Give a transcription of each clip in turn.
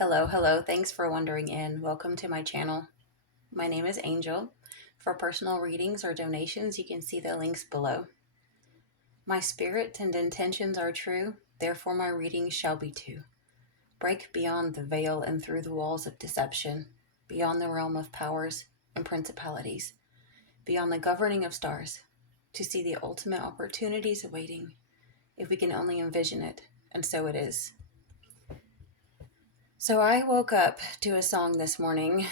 Hello. Thanks for wandering in. Welcome to my channel. My name is Angel. For personal readings or donations, you can see the links below. My spirit and intentions are true, therefore my readings shall be too. Break beyond the veil and through the walls of deception, beyond the realm of powers and principalities, beyond the governing of stars, to see the ultimate opportunities awaiting, if we can only envision it, and so it is. So I woke up to a song this morning.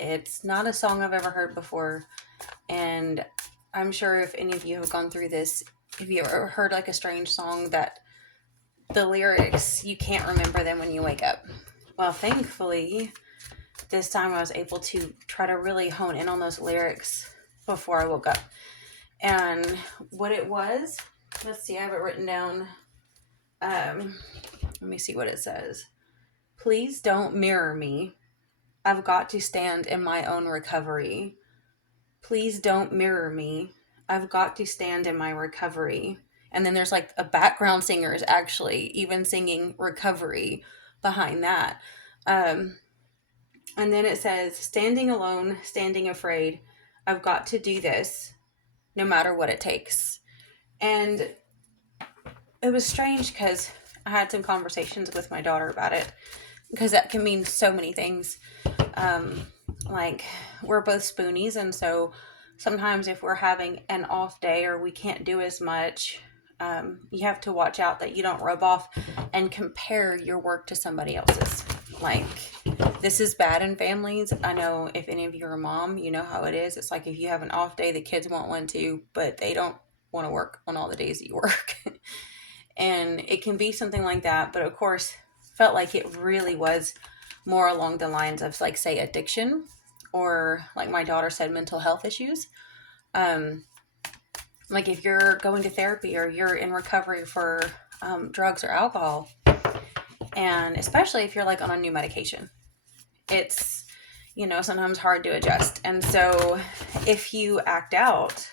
It's not a song I've ever heard before, and I'm sure if any of you have gone through this, if you ever heard like a strange song that the lyrics, you can't remember them when you wake up. Well, thankfully, this time I was able to try to really hone in on those lyrics before I woke up. And what it was, let's see, I have it written down. Let me see what it says. Please don't mirror me. I've got to stand in my own recovery. Please don't mirror me. I've got to stand in my recovery. And then there's like a background singer is actually even singing recovery behind that. And then it says, standing alone, standing afraid. I've got to do this no matter what it takes. And it was strange because I had some conversations with my daughter about it, because that can mean so many things. Like, we're both spoonies, and so sometimes if we're having an off day or we can't do as much, you have to watch out that you don't rub off and compare your work to somebody else's. Like, this is bad in families. I know if any of you are a mom, you know how it is. It's like if you have an off day, the kids want one too, but they don't want to work on all the days that you work. And it can be something like that, but of course, felt like it really was more along the lines of, like, say, addiction, or like my daughter said, mental health issues. Like if you're going to therapy or you're in recovery for drugs or alcohol, and especially if you're like on a new medication, it's, sometimes hard to adjust. And so if you act out,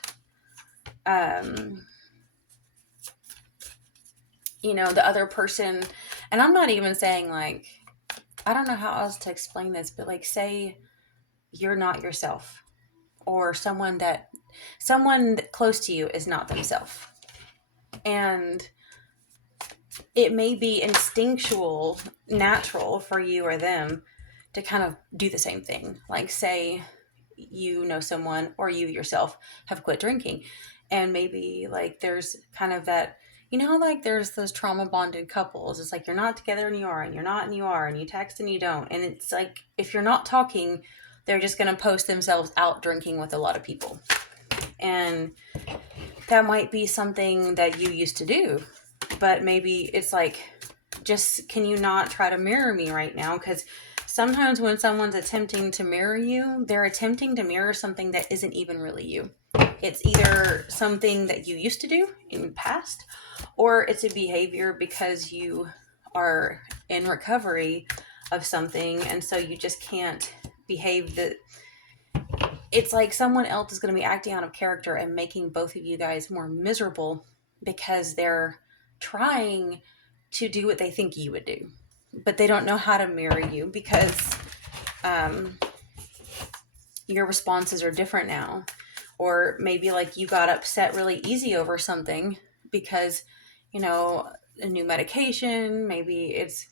the other person, and I'm not even saying, like, I don't know how else to explain this, but like, say you're not yourself, or someone close to you is not themselves, and it may be instinctual, natural for you or them to kind of do the same thing. Like, say someone, or you yourself have quit drinking, and maybe like there's kind of that, like there's those trauma bonded couples. It's like you're not together and you are, and you're not and you are, and you text and you don't. And it's like if you're not talking, they're just going to post themselves out drinking with a lot of people. And that might be something that you used to do, but maybe it's like, just, can you not try to mirror me right now? Because sometimes when someone's attempting to mirror you, they're attempting to mirror something that isn't even really you. It's either something that you used to do in the past, or it's a behavior because you are in recovery of something, and so you just can't behave that. It's like someone else is going to be acting out of character and making both of you guys more miserable because they're trying to do what they think you would do, but they don't know how to mirror you because your responses are different now. Or maybe like you got upset really easy over something because, a new medication, maybe it's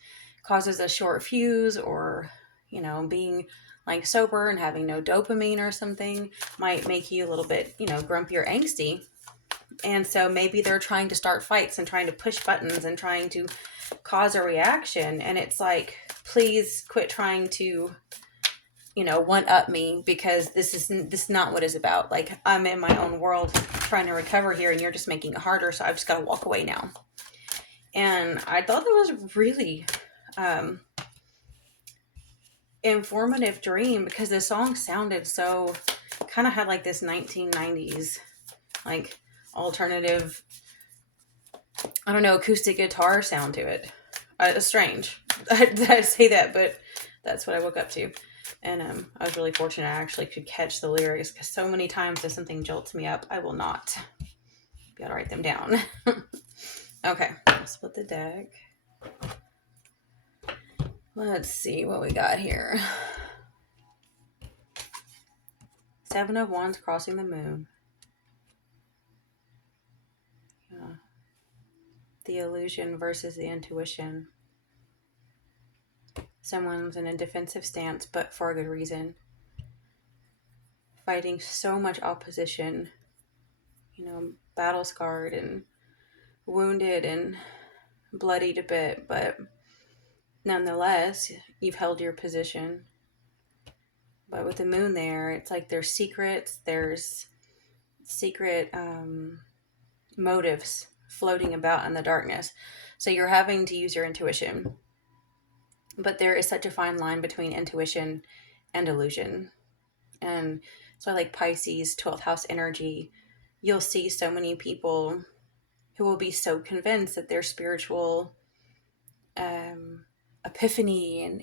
causes a short fuse, or, being like sober and having no dopamine or something might make you a little bit, grumpy or angsty. And so maybe they're trying to start fights and trying to push buttons and trying to cause a reaction. And it's like, please quit trying to, one up me, because this is not what it's about. Like, I'm in my own world trying to recover here, and you're just making it harder. So I've just got to walk away now. And I thought that was really informative dream, because the song sounded so, kind of had like this 1990s, like alternative, I don't know, acoustic guitar sound to it. It's strange that I say that, but that's what I woke up to. And I was really fortunate I actually could catch the lyrics, because so many times if something jolts me up, I will not be able to write them down. Okay, I'll split the deck. Let's see what we got here. Seven of Wands crossing the moon. Yeah. The illusion versus the intuition. Someone's in a defensive stance, but for a good reason. Fighting so much opposition. Battle scarred and wounded and bloodied a bit, but nonetheless, you've held your position. But with the moon there, it's like there's secrets, there's secret motives floating about in the darkness. So you're having to use your intuition. But there is such a fine line between intuition and illusion. And so, like Pisces, 12th house energy, you'll see so many people who will be so convinced that their spiritual epiphany and,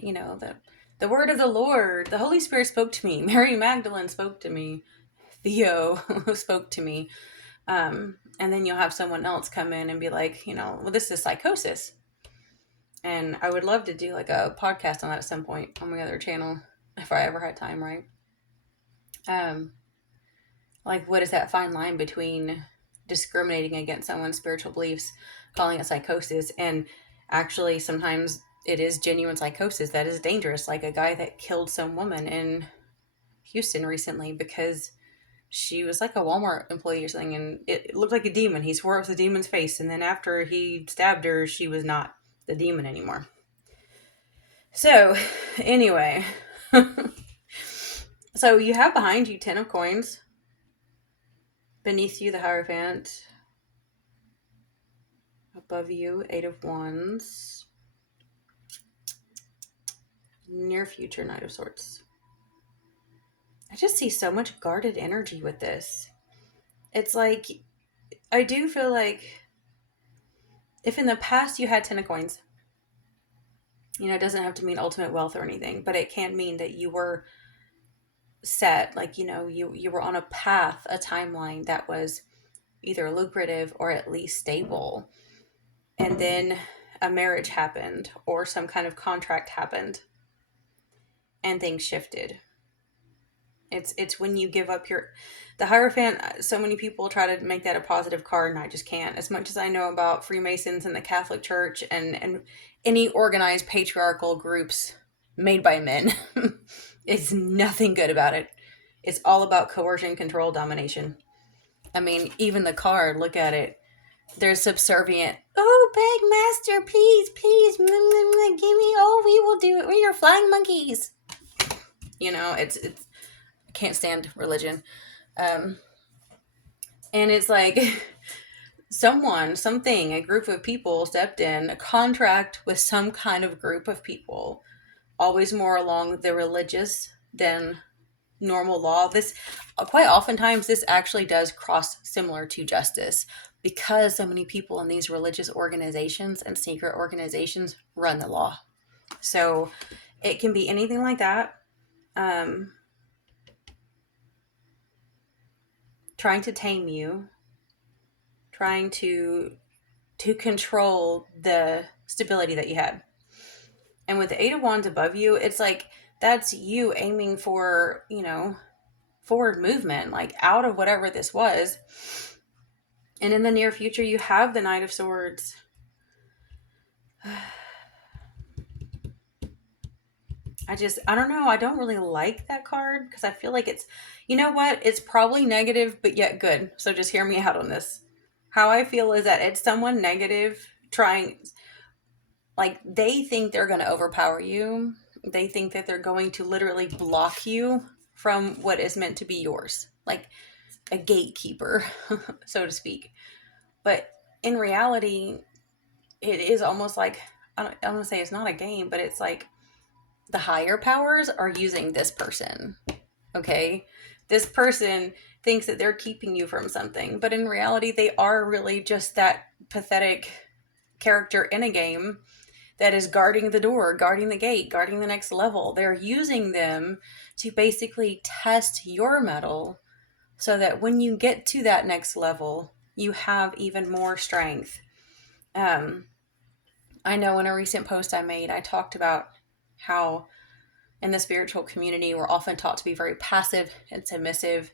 the word of the Lord, the Holy Spirit spoke to me, Mary Magdalene spoke to me, Theo spoke to me. And then you'll have someone else come in and be like, well, this is psychosis. And I would love to do like a podcast on that at some point on my other channel, if I ever had time, right? Like, what is that fine line between discriminating against someone's spiritual beliefs, calling it psychosis, and actually sometimes it is genuine psychosis that is dangerous, like a guy that killed some woman in Houston recently because she was like a Walmart employee or something, and it looked like a demon. He swore it was the demon's face, and then after he stabbed her, she was not the demon anymore. So, anyway, so you have behind you 10 of coins, beneath you the Hierophant, above you 8 of Wands, near future Knight of Swords. I just see so much guarded energy with this. It's like, I do feel like if in the past you had 10 of coins, it doesn't have to mean ultimate wealth or anything, but it can mean that you were set, like, you were on a path, a timeline that was either lucrative or at least stable. And then a marriage happened or some kind of contract happened and things shifted. It's when you give up the Hierophant. So many people try to make that a positive card, and I just can't. As much as I know about Freemasons and the Catholic Church and any organized patriarchal groups made by men, it's nothing good about it. It's all about coercion, control, domination. I mean, even the card, look at it. There's subservient. Oh, beg master, please, give me. Oh, we will do it. We're your flying monkeys. It's I can't stand religion. And it's like something, a group of people stepped in, a contract with some kind of group of people, always more along the religious than normal law. This, quite oftentimes, this actually does cross similar to justice because so many people in these religious organizations and secret organizations run the law. So it can be anything like that. Trying to tame you, trying to control the stability that you had. And with the 8 of Wands above you, it's like that's you aiming for, forward movement, like out of whatever this was. And in the near future, you have the Knight of Swords. I don't know. I don't really like that card because I feel like it's, it's probably negative, but yet good. So just hear me out on this. How I feel is that it's someone negative trying, like, they think they're going to overpower you. They think that they're going to literally block you from what is meant to be yours, like a gatekeeper, so to speak. But in reality, it is almost like, I don't want to say it's not a game, but it's like the higher powers are using this person. Okay? This person thinks that they're keeping you from something, but in reality, they are really just that pathetic character in a game that is guarding the door, guarding the gate, guarding the next level. They're using them to basically test your mettle so that when you get to that next level, you have even more strength. I know in a recent post I made, I talked about how in the spiritual community we're often taught to be very passive and submissive.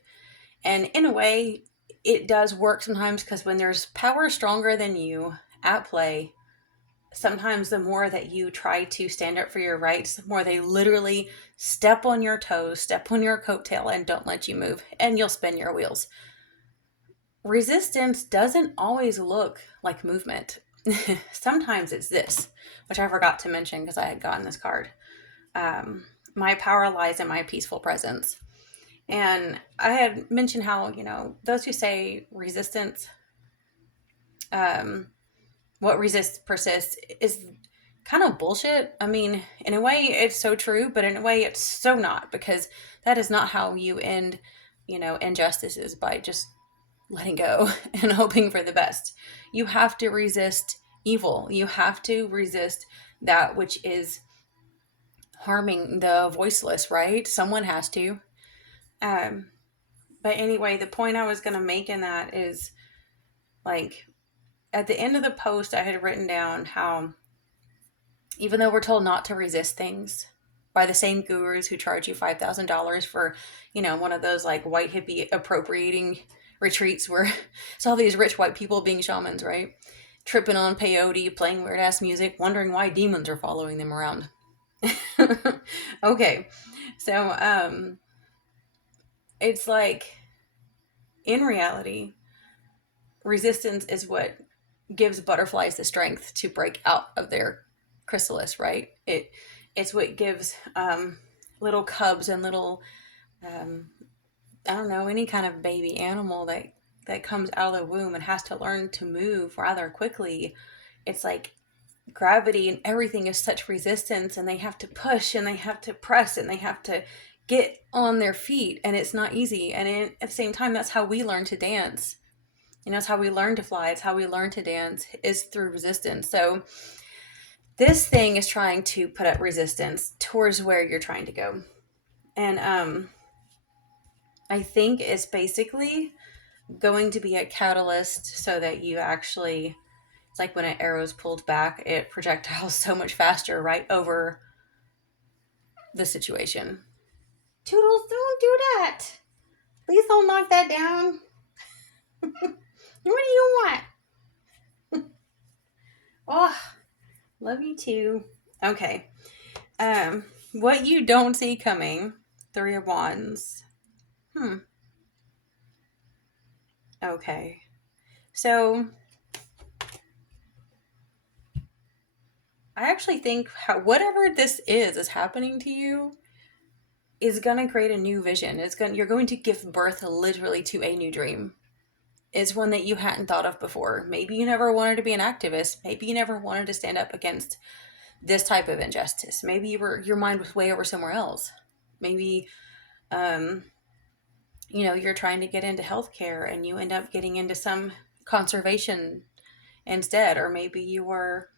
And in a way, it does work sometimes, because when there's power stronger than you at play, sometimes the more that you try to stand up for your rights, the more they literally step on your toes, step on your coattail, and don't let you move, and you'll spin your wheels. Resistance doesn't always look like movement. Sometimes it's this, which I forgot to mention because I had gotten this card. My power lies in my peaceful presence. And I had mentioned how, those who say resistance, what resists persists, is kind of bullshit. I mean, in a way, it's so true, but in a way, it's so not, because that is not how you end, injustices, by just letting go and hoping for the best. You have to resist evil. You have to resist that which is harming the voiceless, right? Someone has to. Um, but anyway, the point I was going to make in that is, like, at the end of the post, I had written down how even though we're told not to resist things by the same gurus who charge you $5,000 for, one of those like white hippie appropriating retreats where it's all these rich white people being shamans, right? Tripping on peyote, playing weird ass music, wondering why demons are following them around. Okay. So, it's like, in reality, resistance is what gives butterflies the strength to break out of their chrysalis, right? It's what gives little cubs and little I don't know, any kind of baby animal that comes out of the womb and has to learn to move rather quickly. It's like gravity and everything is such resistance, and they have to push and they have to press and they have to get on their feet, and it's not easy. And at the same time, that's how we learn to dance. It's how we learn to fly. It's how we learn to dance, is through resistance. So this thing is trying to put up resistance towards where you're trying to go. And I think it's basically going to be a catalyst so that you actually, it's like when an arrow's pulled back, it projectiles so much faster right over the situation. Toodles, don't do that. Please don't knock that down. What do you want? Oh, love you too. Okay. What you don't see coming. 3 of Wands. Okay. So I actually think whatever this is happening to you is going to create a new vision. You're going to give birth literally to a new dream. It's one that you hadn't thought of before. Maybe you never wanted to be an activist. Maybe you never wanted to stand up against this type of injustice. Maybe your mind was way over somewhere else. Maybe you're trying to get into healthcare and you end up getting into some conservation instead. Or maybe you were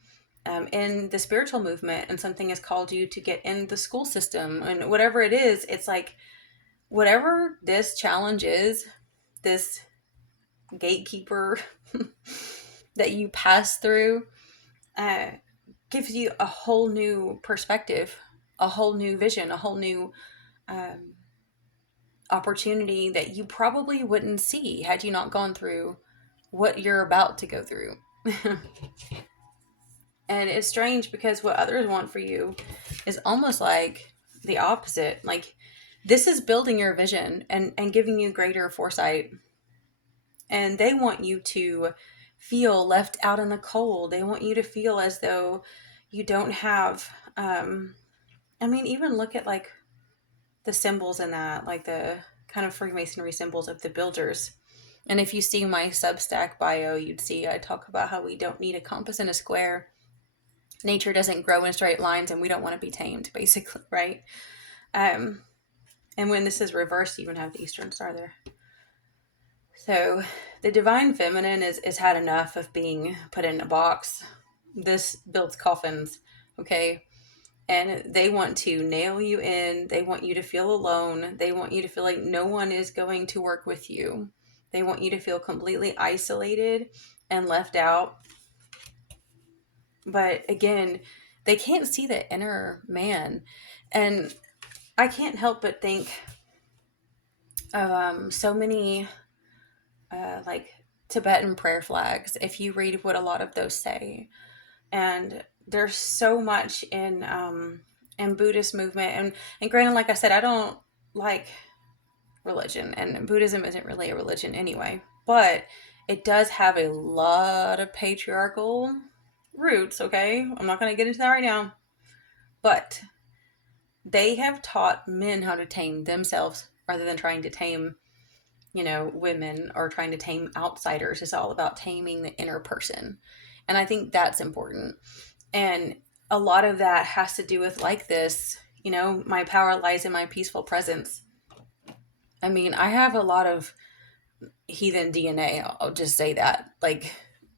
in the spiritual movement and something has called you to get in the school system. And whatever it is, it's like, whatever this challenge is, this gatekeeper that you pass through, gives you a whole new perspective, a whole new vision, a whole new opportunity that you probably wouldn't see had you not gone through what you're about to go through. And it's strange because what others want for you is almost like the opposite. Like, this is building your vision and giving you greater foresight. And they want you to feel left out in the cold. They want you to feel as though you don't have, even look at like the symbols in that, like the kind of Freemasonry symbols of the builders. And if you see my Substack bio, you'd see I talk about how we don't need a compass and a square. Nature doesn't grow in straight lines and we don't want to be tamed, basically, right? And when this is reversed, you even have the Eastern Star there. So the divine feminine is had enough of being put in a box. This builds coffins, okay? And they want to nail you in. They want you to feel alone. They want you to feel like no one is going to work with you. They want you to feel completely isolated and left out. But again, They can't see the inner man. And I can't help but think of so many like Tibetan prayer flags, if you read what a lot of those say. And there's so much in Buddhist movement. And granted, like I said, I don't like religion, and Buddhism isn't really a religion anyway, but it does have a lot of patriarchal roots, okay? I'm not going to get into that right now, but they have taught men how to tame themselves rather than trying to tame, women or trying to tame outsiders. It's all about taming the inner person. And I think that's important. And a lot of that has to do with like this, my power lies in my peaceful presence. I mean, I have a lot of heathen DNA. I'll just say that. Like,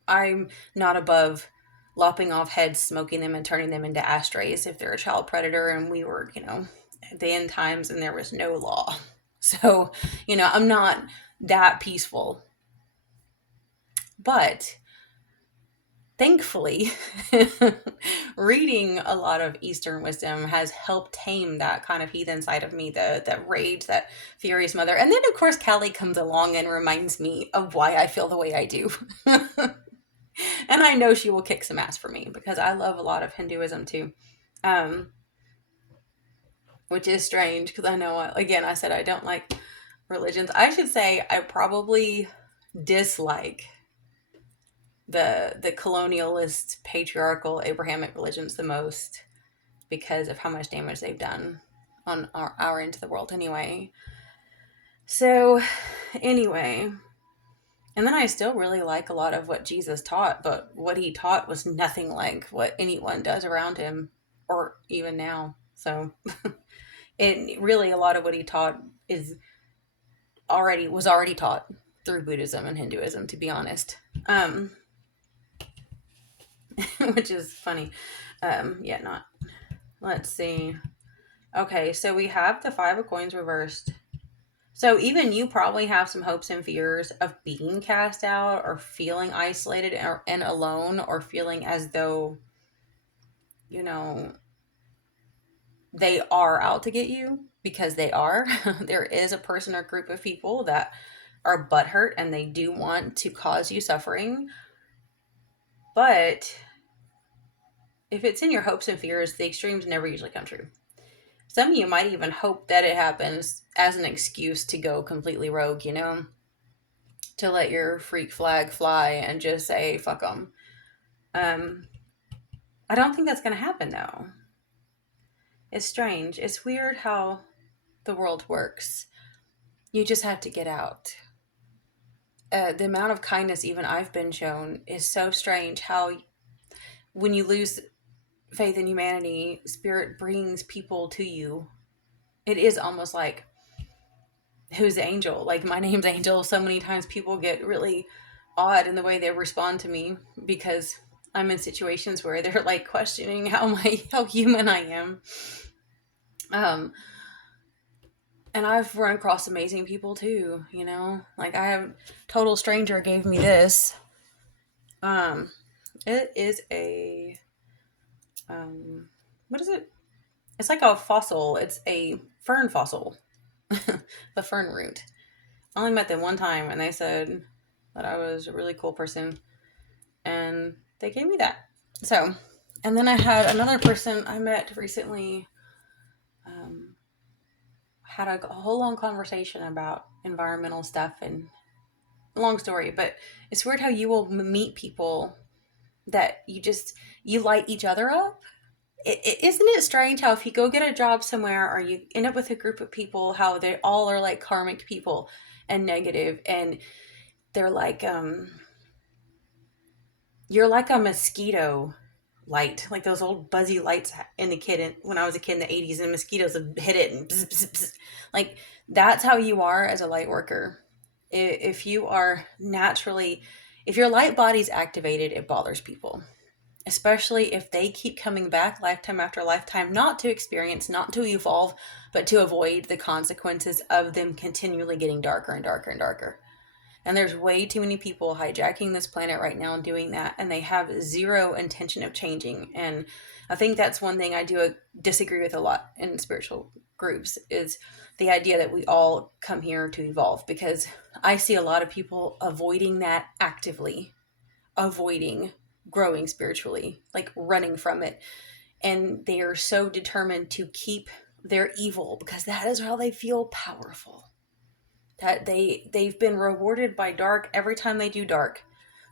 I'm not above lopping off heads, smoking them, and turning them into ashtrays if they're a child predator and we were, at the end times and there was no law. So, I'm not that peaceful. But thankfully, reading a lot of Eastern wisdom has helped tame that kind of heathen side of me, that rage, that furious mother. And then, of course, Callie comes along and reminds me of why I feel the way I do. And I know she will kick some ass for me because I love a lot of Hinduism too. Um, which is strange because I know, again, I said I don't like religions. I should say I probably dislike the colonialist, patriarchal, Abrahamic religions the most because of how much damage they've done on our end of the world anyway. So, anyway, and then I still really like a lot of what Jesus taught, but what he taught was nothing like what anyone does around him or even now. So, it really, a lot of what he taught was already taught through Buddhism and Hinduism, to be honest. Which is funny. Yeah, not. Let's see. Okay, so we have the Five of Coins reversed. So even you probably have some hopes and fears of being cast out or feeling isolated and alone, or feeling as though, they are out to get you, because they are. There is a person or group of people that are butthurt and they do want to cause you suffering. But if it's in your hopes and fears, the extremes never usually come true. Some of you might even hope that it happens as an excuse to go completely rogue, to let your freak flag fly and just say, fuck them. I don't think that's going to happen, though. It's strange. It's weird how the world works. You just have to get out. The amount of kindness even I've been shown is so strange, how when you lose faith in humanity, spirit brings people to you. It is almost like, who's Angel? Like, my name's Angel. So many times people get really odd in the way they respond to me because I'm in situations where they're like questioning how human I am. And I've run across amazing people too, like I have total stranger gave me this. It is a, what is it? It's like a fossil. It's a fern fossil, the fern root. I only met them one time and they said that I was a really cool person and they gave me that. So, and then I had another person I met recently, had a whole long conversation about environmental stuff, and long story, but it's weird how you will meet people that you light each other up. Isn't it strange how if you go get a job somewhere or you end up with a group of people, how they all are like karmic people and negative, and they're like, you're like a mosquito light, like those old buzzy lights when I was a kid in the 80s, and mosquitoes would hit it and bzz, bzz, bzz. Like, that's how you are as a light worker. If you are naturally, if your light body's activated, it bothers people, especially if they keep coming back lifetime after lifetime, not to experience, not to evolve, but to avoid the consequences of them continually getting darker and darker and darker. And there's way too many people hijacking this planet right now and doing that, and they have zero intention of changing. And I think that's one thing I do disagree with a lot in spiritual groups, is the idea that we all come here to evolve, because I see a lot of people avoiding that, actively avoiding growing spiritually, like running from it. And they are so determined to keep their evil because that is how they feel powerful. That they've been rewarded by dark every time they do dark.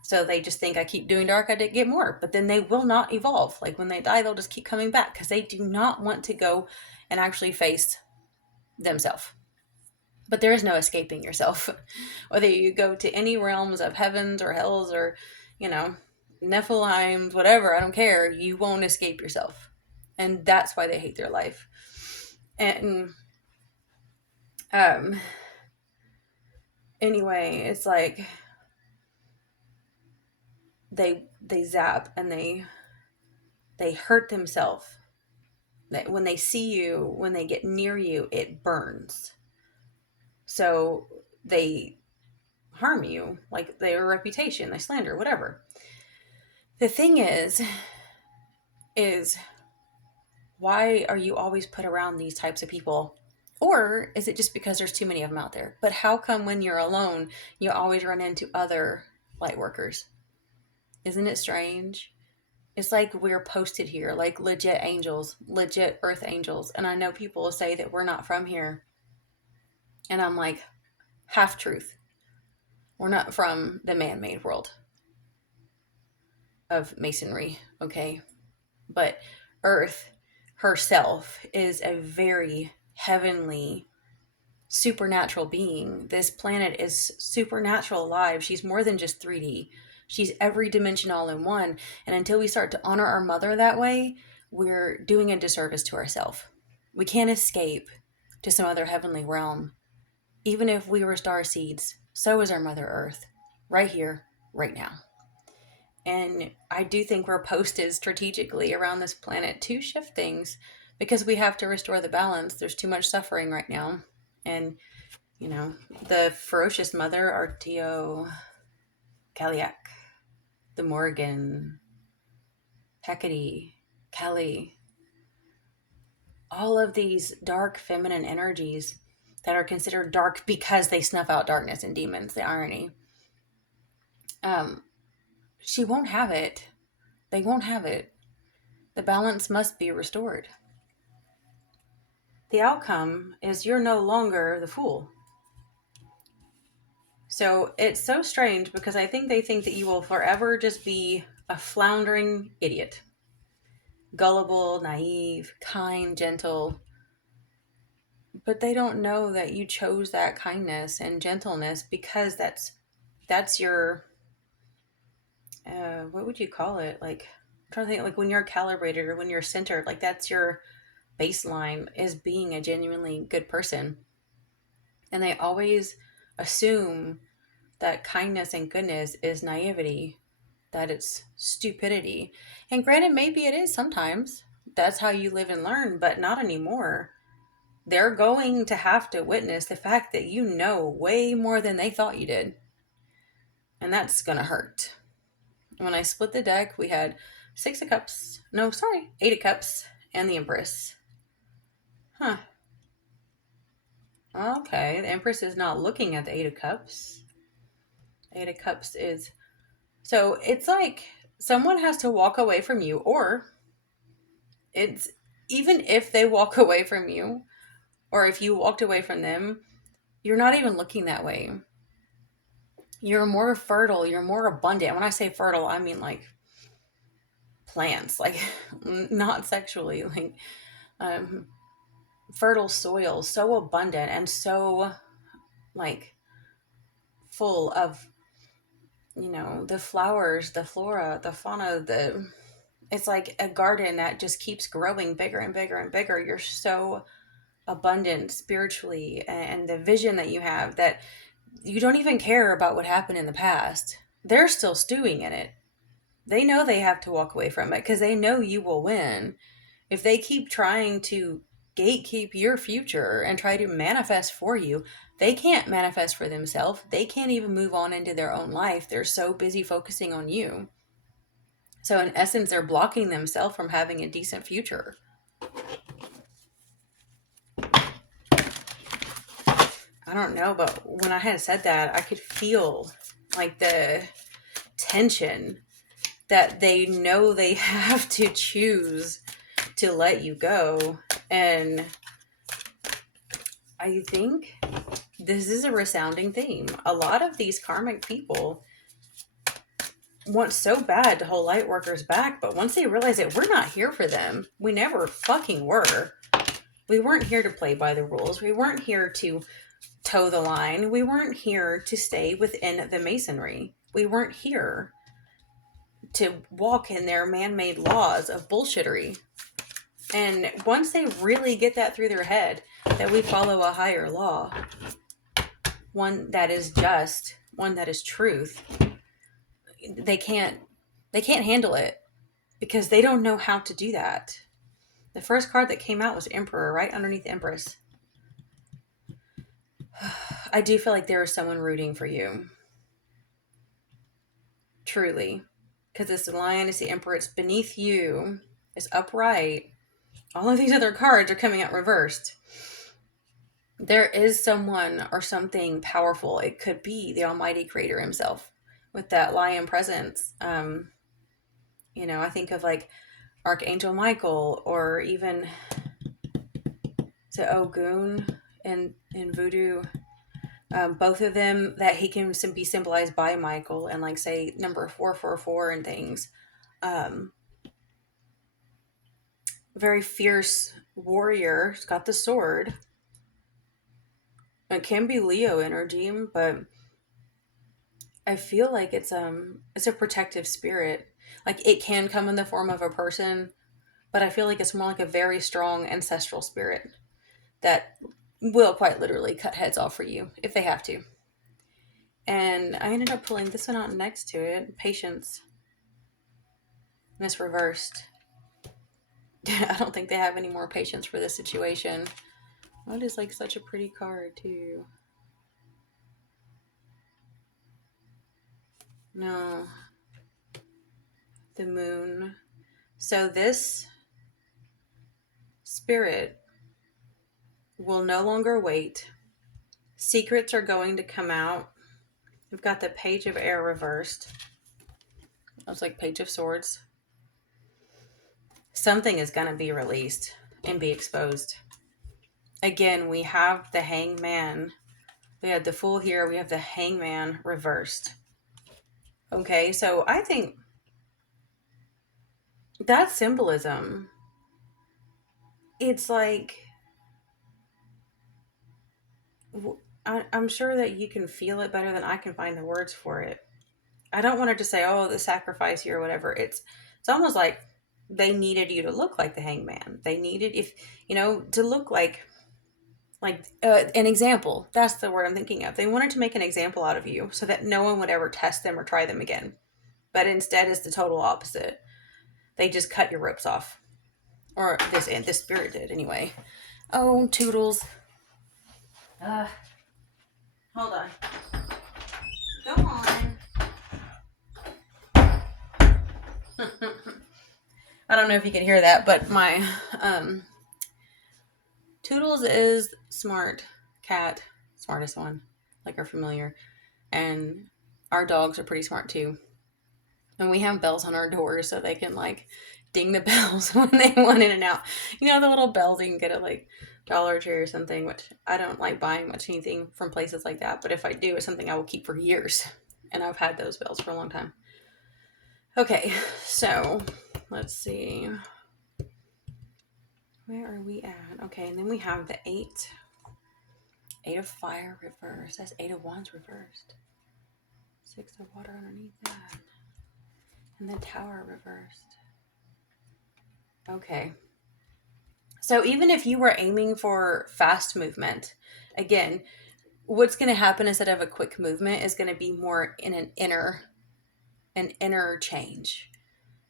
So they just think, I keep doing dark, I did get more. But then they will not evolve. Like when they die, they'll just keep coming back because they do not want to go and actually face themselves. But there is no escaping yourself. Whether you go to any realms of heavens or hells or, you know, Nephilims, whatever, I don't care. You won't escape yourself. And that's why they hate their life. And um anyway, it's like they zap and they hurt themselves. When they see you, when they get near you, it burns. So they harm you, like their reputation, they slander, whatever. The thing is why are you always put around these types of people? Or is it just because there's too many of them out there? But how come when you're alone, you always run into other light workers? Isn't it strange? It's like we're posted here, like legit angels, legit earth angels. And I know people will say that we're not from here. And I'm like, half truth. We're not from the man-made world of masonry, okay? But Earth herself is a very heavenly, supernatural being. This planet is supernatural alive. She's more than just 3D. She's every dimension all in one. And until we start to honor our mother that way, we're doing a disservice to ourselves. We can't escape to some other heavenly realm. Even if we were star seeds, so is our Mother Earth, right here, right now. And I do think we're posted strategically around this planet to shift things because we have to restore the balance. There's too much suffering right now. And, you know, the ferocious mother, Artio Kaliak, the Morgan, Hecate, Kali, all of these dark feminine energies that are considered dark because they snuff out darkness and demons, the irony. She won't have it. They won't have it. The balance must be restored. The outcome is you're no longer the fool. So it's so strange because I think they think that you will forever just be a floundering idiot. Gullible, naive, kind, gentle. But they don't know that you chose that kindness and gentleness because that's your what would you call it? Like, I'm trying to think, like when you're calibrated or when you're centered, like that's your baseline, is being a genuinely good person. And they always assume that kindness and goodness is naivety, that it's stupidity. And granted, maybe it is sometimes. That's how you live and learn, but not anymore. They're going to have to witness the fact that you know way more than they thought you did. And that's going to hurt. When I split the deck, we had 6 of Cups. No, sorry, 8 of Cups and the Empress. Huh. Okay, the Empress is not looking at the 8 of Cups. 8 of Cups is... So it's like someone has to walk away from you, or it's... Even if they walk away from you, or if you walked away from them, you're not even looking that way. You're more fertile, you're more abundant. When I say fertile, I mean like plants, like not sexually, like fertile soil, so abundant and so like full of, you know, the flowers, the flora, the fauna, it's like a garden that just keeps growing bigger and bigger and bigger. You're so abundant spiritually, and the vision that you have, that you don't even care about what happened in the past. They're still stewing in it. They know they have to walk away from it because they know you will win. If they keep trying to gatekeep your future and try to manifest for you. They can't manifest for themselves. They can't even move on into their own life. They're so busy focusing on you. So in essence, they're blocking themselves from having a decent future. I don't know, but when I had said that, I could feel like the tension that they know they have to choose to let you go. And I think this is a resounding theme. A lot of these karmic people want so bad to hold light workers back, but once they realize that we're not here for them, we never fucking were. We weren't here to play by the rules. We weren't here to toe the line. We weren't here to stay within the masonry. We weren't here to walk in their man-made laws of bullshittery. And once they really get that through their head, that we follow a higher law, one that is just, one that is truth, they can't handle it because they don't know how to do that. The first card that came out was Emperor, right underneath Empress. I do feel like there is someone rooting for you. Truly. Because it's the Lion, it's the Emperor, it's beneath you, it's upright. All of these other cards are coming out reversed. There is someone or something powerful. It could be the Almighty Creator himself with that lion presence. I think of like Archangel Michael, or even to Ogun in Voodoo. Both of them, that he can be symbolized by Michael, and like say number 444 and things. Very fierce warrior. He's got the sword. It can be Leo energy, but I feel like it's a protective spirit. Like it can come in the form of a person, but I feel like it's more like a very strong ancestral spirit that will quite literally cut heads off for you if they have to. And I ended up pulling this one out next to it, Patience. And it's reversed. I don't think they have any more patience for this situation. That is like such a pretty card too. No. The Moon. So this spirit will no longer wait. Secrets are going to come out. We've got the Page of Air reversed. Looks like Page of Swords. Something is going to be released and be exposed. Again, we have the Hangman. We had the Fool here. We have the Hangman reversed. Okay, so I think that symbolism, it's like, I'm sure that you can feel it better than I can find the words for it. I don't want to just say, oh, the sacrifice here or whatever. It's almost like they needed you to look like the Hangman. They needed, to look like an example. That's the word I'm thinking of. They wanted to make an example out of you so that no one would ever test them or try them again. But instead, it's the total opposite. They just cut your ropes off. Or this spirit did, anyway. Oh, Toodles. Hold on. Go on. I don't know if you can hear that, but my Toodles is smart cat, smartest one, like our familiar, and our dogs are pretty smart too. And we have bells on our doors so they can like ding the bells when they want in and out. The little bells you can get at like Dollar Tree or something, which I don't like buying much anything from places like that, but if I do, it's something I will keep for years. And I've had those bells for a long time. Okay, so let's see. Where are we at? Okay, and then we have the 8. 8 of Fire reversed. That's 8 of Wands reversed. 6 of Water underneath that. And the Tower reversed. Okay. So even if you were aiming for fast movement, again, what's going to happen instead of a quick movement is going to be more in an inner change.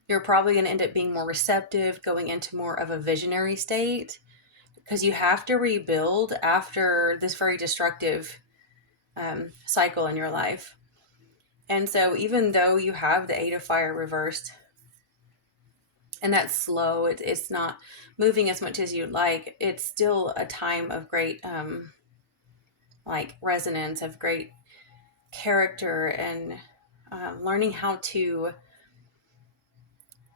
You're probably going to end up being more receptive, going into more of a visionary state, because you have to rebuild after this very destructive cycle in your life. And so even though you have the Eight of Fire reversed, and that's slow, it's not moving as much as you'd like, it's still a time of great like resonance, of great character, and learning how to,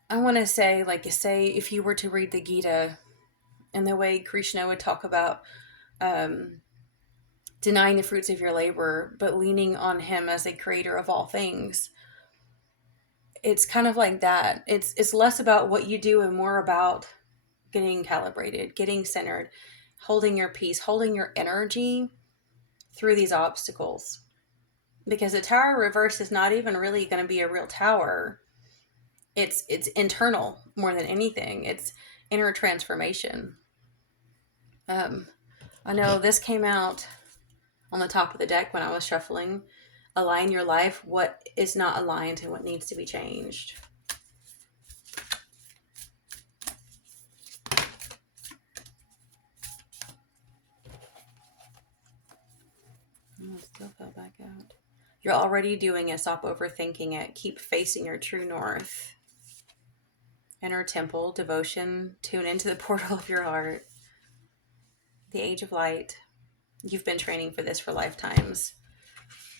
I want to say, like, say if you were to read the Gita and the way Krishna would talk about um, denying the fruits of your labor, but leaning on him as a creator of all things. It's kind of like that. It's less about what you do and more about getting calibrated, getting centered, holding your peace, holding your energy through these obstacles. Because the tower reverse is not even really going to be a real tower. It's internal more than anything. It's inner transformation. I know this came out on the top of the deck when I was shuffling. Align your life. What is not aligned and what needs to be changed. Oh, it still fell back out. You're already doing it. Stop overthinking it. Keep facing your true north. Inner temple, devotion. Tune into the portal of your heart. The age of light. You've been training for this for lifetimes.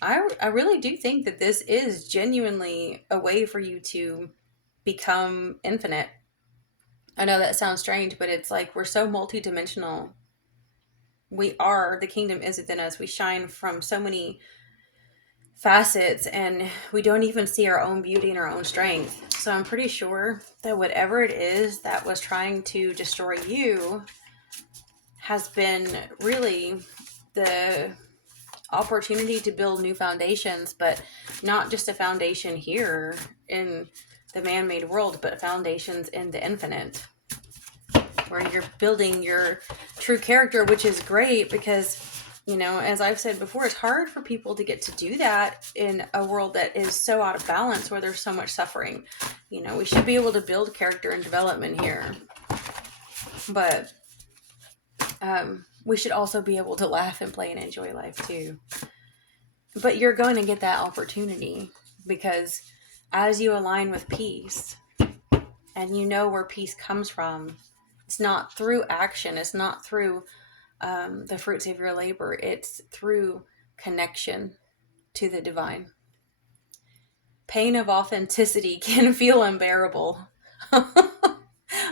I really do think that this is genuinely a way for you to become infinite. I know that sounds strange, but it's like we're so multidimensional. We are, the kingdom is within us. We shine from so many facets, and we don't even see our own beauty and our own strength. So I'm pretty sure that whatever it is that was trying to destroy you has been really the opportunity to build new foundations, but not just a foundation here in the man-made world, but foundations in the infinite, where you're building your true character, which is great because, you know, as I've said before, it's hard for people to get to do that in a world that is so out of balance, where there's so much suffering. You know, we should be able to build character and development here, but we should also be able to laugh and play and enjoy life too. But you're going to get that opportunity because as you align with peace and you know where peace comes from, it's not through action, it's not through the fruits of your labor, it's through connection to the divine. Pain of authenticity can feel unbearable.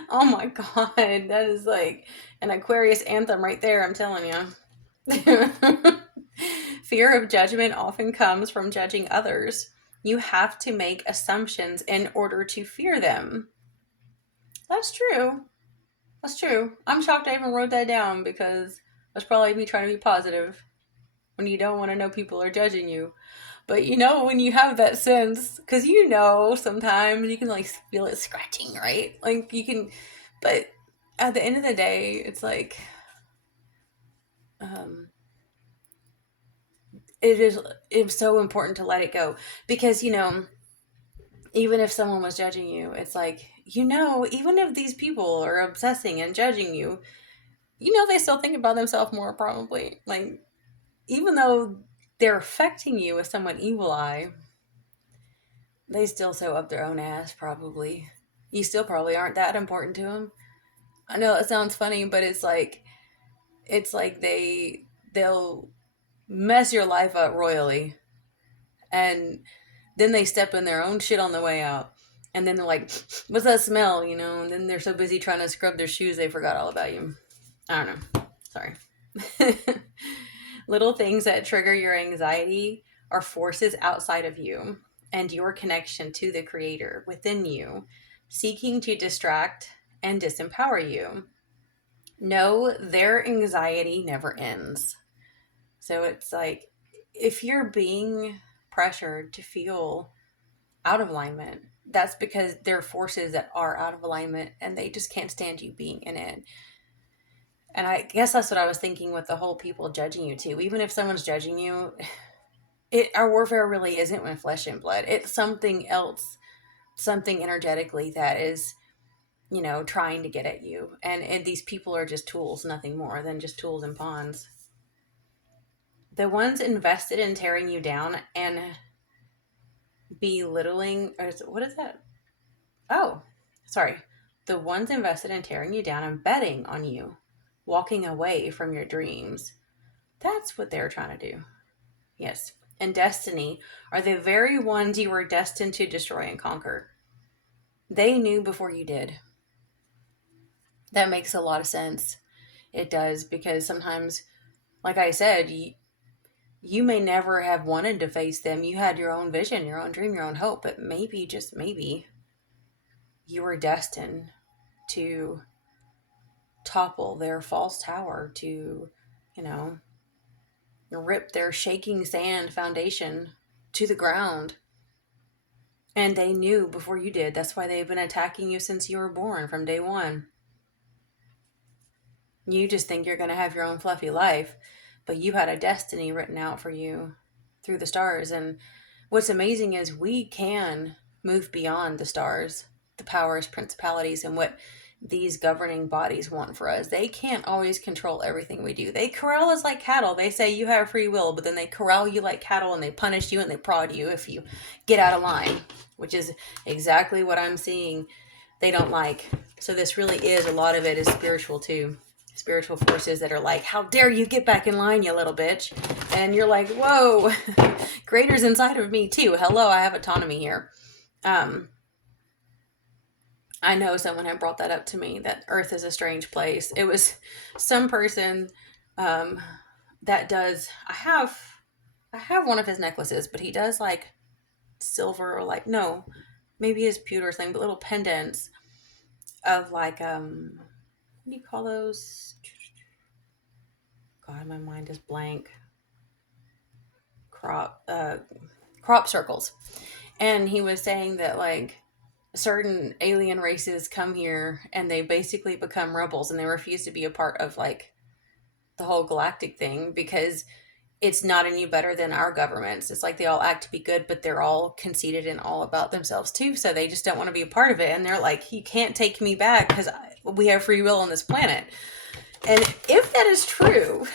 Oh my God, that is like an Aquarius anthem right there, I'm telling you. Fear of judgment often comes from judging others. You have to make assumptions in order to fear them. That's true. That's true. I'm shocked I even wrote that down because that's probably me trying to be positive when you don't want to know people are judging you. But you know, when you have that sense, because you know, sometimes you can like feel it scratching, right? Like you can, but at the end of the day, it's like, it's so important to let it go because, you know, even if someone was judging you, it's like, you know, even if these people are obsessing and judging you, you know, they still think about themselves more probably. Like, even though they're affecting you with somewhat evil eye, they still sew up their own ass probably. You still probably aren't that important to them. I know it sounds funny, but it's like they'll mess your life up royally, and then they step in their own shit on the way out. And then they're like, what's that smell? You know, and then they're so busy trying to scrub their shoes, they forgot all about you. I don't know. Sorry. Little things that trigger your anxiety are forces outside of you and your connection to the creator within you, seeking to distract and disempower you. No, their anxiety never ends. So it's like, if you're being pressured to feel out of alignment, that's because there are forces that are out of alignment and they just can't stand you being in it. And I guess that's what I was thinking with the whole people judging you too. Even if someone's judging you, our warfare really isn't with flesh and blood. It's something else, something energetically that is trying to get at you. And these people are just tools, nothing more than just tools and pawns. The ones invested in tearing you down and belittling, or what is that? Oh, sorry. The ones invested in tearing you down and betting on you, walking away from your dreams. That's what they're trying to do. Yes. And destiny are the very ones you were destined to destroy and conquer. They knew before you did. That makes a lot of sense. It does, because sometimes, like I said, you may never have wanted to face them. You had your own vision, your own dream, your own hope, but maybe, just maybe, you were destined to topple their false tower, to, you know, rip their shaking sand foundation to the ground. And they knew before you did. That's why they've been attacking you since you were born, from day one. You just think you're going to have your own fluffy life, but you had a destiny written out for you through the stars. And what's amazing is we can move beyond the stars, the powers, principalities, and what these governing bodies want for us. They can't always control everything we do. They corral us like cattle. They say you have free will, but then they corral you like cattle, and they punish you and they prod you if you get out of line, which is exactly what I'm seeing they don't like. So this really is, a lot of it is spiritual too. Spiritual forces that are like, how dare you get back in line, you little bitch. And you're like, whoa, greater's inside of me too. Hello, I have autonomy here. I know someone had brought that up to me, that Earth is a strange place. It was some person that does, I have one of his necklaces, but he does like silver, or like, no, maybe his pewter thing, but little pendants of like, what do you call those? God, my mind is blank. Crop circles. And he was saying that like certain alien races come here and they basically become rebels, and they refuse to be a part of like the whole galactic thing, because it's not any better than our governments. It's like they all act to be good, but they're all conceited and all about themselves too. So they just don't want to be a part of it. And they're like, you can't take me back because we have free will on this planet. And if that is true,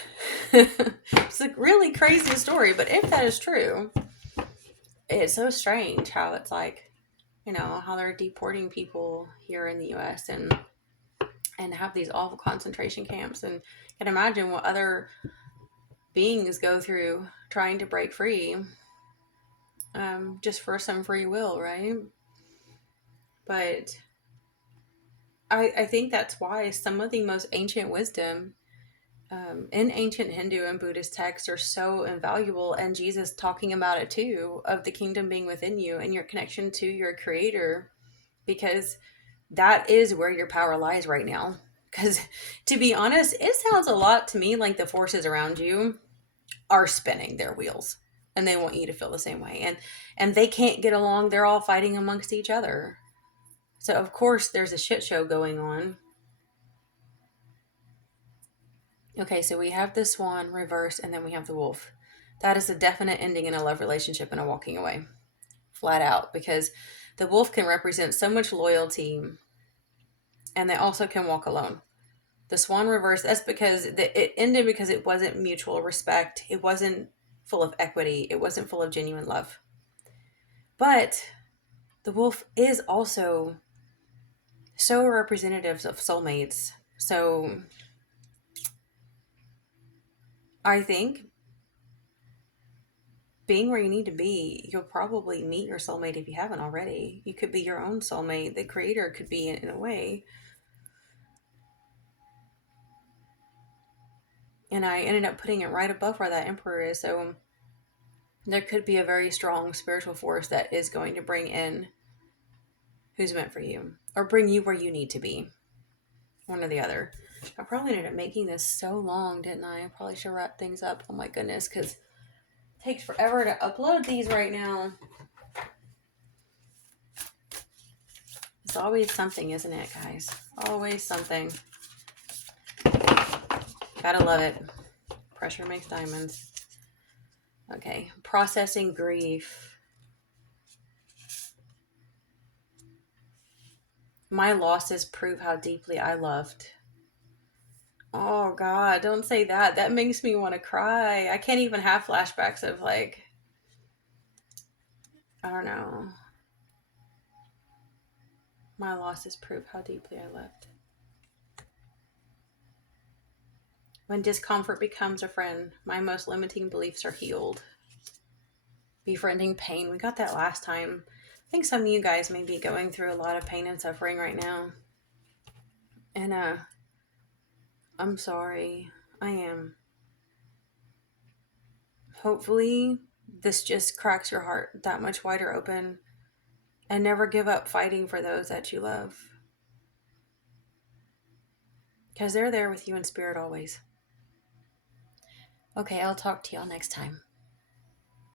it's a really crazy story, but if that is true, it's so strange how it's like, how they're deporting people here in the US and have these awful concentration camps. And you can imagine what other beings go through trying to break free, just for some free will, right? But I think that's why some of the most ancient wisdom in ancient Hindu and Buddhist texts are so invaluable, and Jesus talking about it too, of the kingdom being within you and your connection to your creator, because that is where your power lies right now. Because to be honest, it sounds a lot to me like the forces around you are spinning their wheels, and they want you to feel the same way, and they can't get along. They're all fighting amongst each other. So of course there's a shit show going on. Okay, so we have the swan reverse, and then we have the wolf. That is a definite ending in a love relationship and a walking away. Flat out. Because the wolf can represent so much loyalty, and they also can walk alone. The swan reverse, that's because it ended because it wasn't mutual respect. It wasn't full of equity. It wasn't full of genuine love. But the wolf is also so representative of soulmates. So I think being where you need to be, you'll probably meet your soulmate if you haven't already. You could be your own soulmate. The creator could be in a way. And I ended up putting it right above where that emperor is. So there could be a very strong spiritual force that is going to bring in who's meant for you, or bring you where you need to be. One or the other. I probably ended up making this so long, didn't I? I probably should wrap things up. Oh my goodness, because takes forever to upload these right now. It's always something, isn't it, guys? Always something. Gotta love it. Pressure makes diamonds. Okay, processing grief. My losses prove how deeply I loved. Oh God, don't say that. That makes me want to cry. I can't even have flashbacks of like, I don't know. My losses prove how deeply I loved. When discomfort becomes a friend, my most limiting beliefs are healed. Befriending pain. We got that last time. I think some of you guys may be going through a lot of pain and suffering right now. And I'm sorry. I am. Hopefully this just cracks your heart that much wider open, and never give up fighting for those that you love. Because they're there with you in spirit always. Okay, I'll talk to y'all next time.